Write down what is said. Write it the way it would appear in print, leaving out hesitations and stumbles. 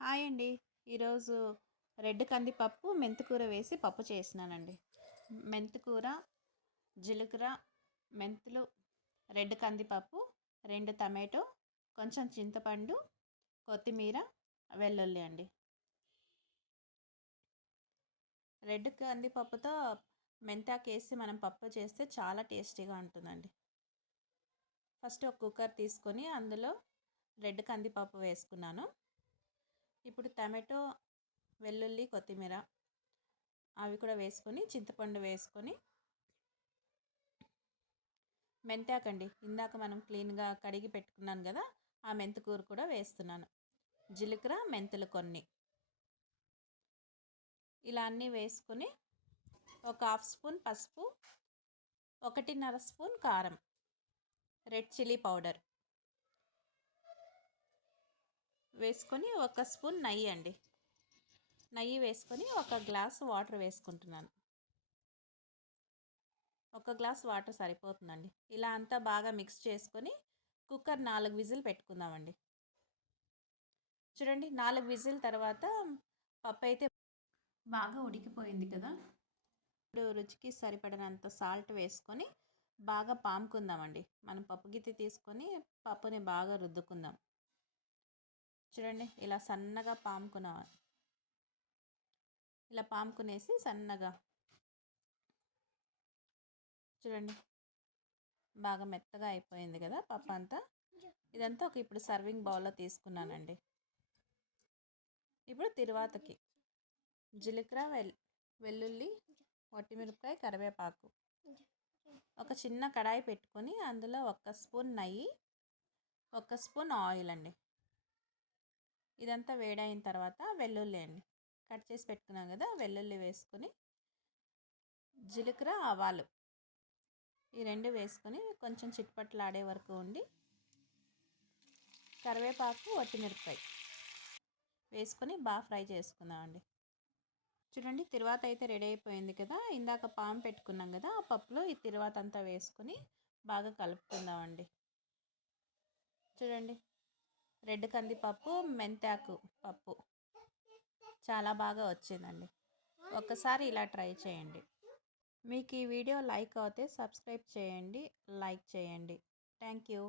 Hi అండి. ఈరోజు red కందిపప్పు, మెంతికూర వేసి పప్పు చేసినానండి. మెంతికూర, జీలకర్ర, మెంతులు, రెడ్ కందిపప్పు, 2 టమాటో, కొంచెం చింతపండు, కొత్తిమీర, వెల్లుల్లి అండి. రెడ్ కందిపప్పుతో మెంతాకు వేసి మనం పప్పు చేస్తే చాలా టేస్టీగా ఉంటుందండి. ఫస్ట్ ఒక కుక్కర్ తీసుకొని అందులో రెడ్ కందిపప్పు వేసుకున్నాను. ఇప్పుడు టమాటో, వెల్లుల్లి, కొత్తిమీర అవి కూడా వేసుకొని చింతపండు వేసుకొని మెంతాకండి ఇందాక మనం క్లీన్గా కడిగి పెట్టుకున్నాను కదా, ఆ మెంతికూర కూడా వేస్తున్నాను. జీలకర్ర, మెంతులు కొన్ని ఇలా అన్నీ వేసుకొని ఒక 1/2 స్పూన్ పసుపు, 1.5 స్పూన్ కారం, రెడ్ చిల్లీ పౌడర్ వేసుకొని 1 స్పూన్ నెయ్యి అండి. నెయ్యి వేసుకొని 1 గ్లాస్ వాటర్ వేసుకుంటున్నాను. 1 గ్లాస్ వాటర్ సరిపోతుందండి. ఇలా అంతా బాగా మిక్స్ చేసుకొని కుక్కర్ 4 విజిల్ పెట్టుకుందామండి. చూడండి, 4 విజిల్ తర్వాత పప్పు అయితే బాగా ఉడికిపోయింది కదా. ఇప్పుడు రుచికి సరిపడినంత సాల్ట్ వేసుకొని బాగా పాముకుందామండి. మనం పప్పు గిత్తి తీసుకొని పప్పుని బాగా రుద్దుకుందాం. చూడండి, ఇలా సన్నగా ఇలా పాముకునేసి సన్నగా చూడండి, బాగా మెత్తగా అయిపోయింది కదా పప్పు అంతా. ఇదంతా ఇప్పుడు సర్వింగ్ బౌల్లో తీసుకున్నానండి. ఇప్పుడు తిరువాతకి జీలకర్ర, వెల్లుల్లి, వట్టిమిరపకాయ, కరివేపాకు, ఒక చిన్న కడాయి పెట్టుకొని అందులో 1 స్పూన్ నెయ్యి, 1 స్పూన్ ఆయిల్ అండి. ఇదంతా వేడైన తర్వాత వెల్లుల్లి అండి, కట్ చేసి పెట్టుకున్నాం కదా, వెల్లుల్లి వేసుకొని జీలకర్ర, ఆవాలు ఈ 2 వేసుకొని కొంచెం చిట్పట్లాడే వరకు ఉండి కరివేపాకు, వట్టిమిరపకాయ వేసుకొని బాగా ఫ్రై చేసుకుందామండి. చూడండి, తిరువాత అయితే రెడీ అయిపోయింది కదా. ఇందాక పాము పెట్టుకున్నాం కదా, ఆ పప్పులో ఈ తిరువాత అంతా వేసుకొని బాగా కలుపుకుందామండి. చూడండి, రెడ్ కందిపప్పు, మెంతాకు పప్పు చాలా బాగా వచ్చిందండి. ఒక్కసారి ఇలా ట్రై చేయండి. మీకు ఈ వీడియో లైక్ అవుతే సబ్స్క్రైబ్ చేయండి, లైక్ చేయండి. Thank you.